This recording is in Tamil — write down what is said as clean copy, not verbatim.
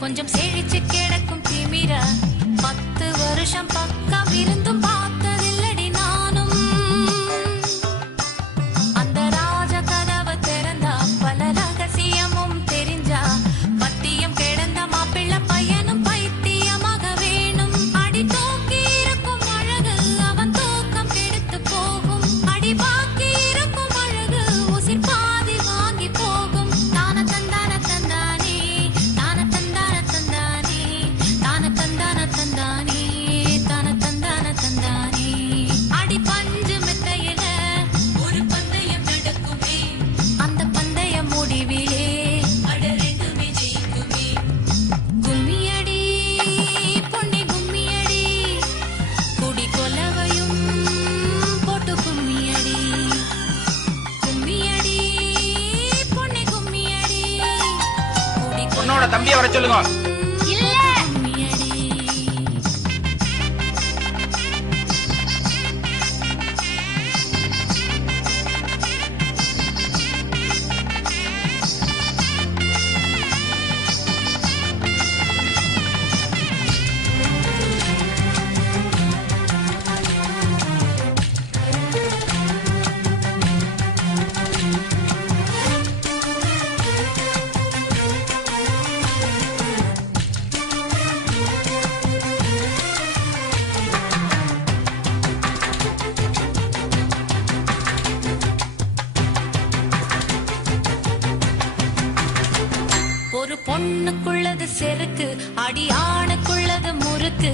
கொஞ்சம் செழிச்சு கிடக்கும் திமிரா 10 வருஷம் பக்கம் இருந்தும் பார்த்ததில்லடி நானும். அந்த ராஜ கதவை திறந்தா பல ரகசியமும் தெரிஞ்சா பத்தியம் கிடந்த மாப்பிள்ள பையனும் பைத்தியமாக வேணும். அடி தூக்கி இருக்கும் அழகு அவன் தூக்கம் கெடுத்து போகும். அடி பாக்கி இருக்கும் அழகு உசிர் பாதி வாங்கி போகும். தான தந்தான தந்தானே தான தந்தான தந்தானே தான தந்தான தந்தானே தான தந்தான தந்தானே. அடி பஞ்சு மெத்தையில ஒரு பந்தயம் நடக்குமே. அந்த பந்தய முடிவிலே அட ரெண்டுமே ஜெயிக்குமே. கும்மியடி பொன்னி கும்மியடி குடி கொலவையும் போட்டு கும்மியடி. கும்மியடி பொன்னி கும்மியடி குடி உன்னோட தம்பியை வர சொல்லுங்க. இல்ல கும்மியடி. ஒரு பொண்ணுக்குள்ளது செருக்கு அடி ஆணுக்குள்ளது முறுக்கு.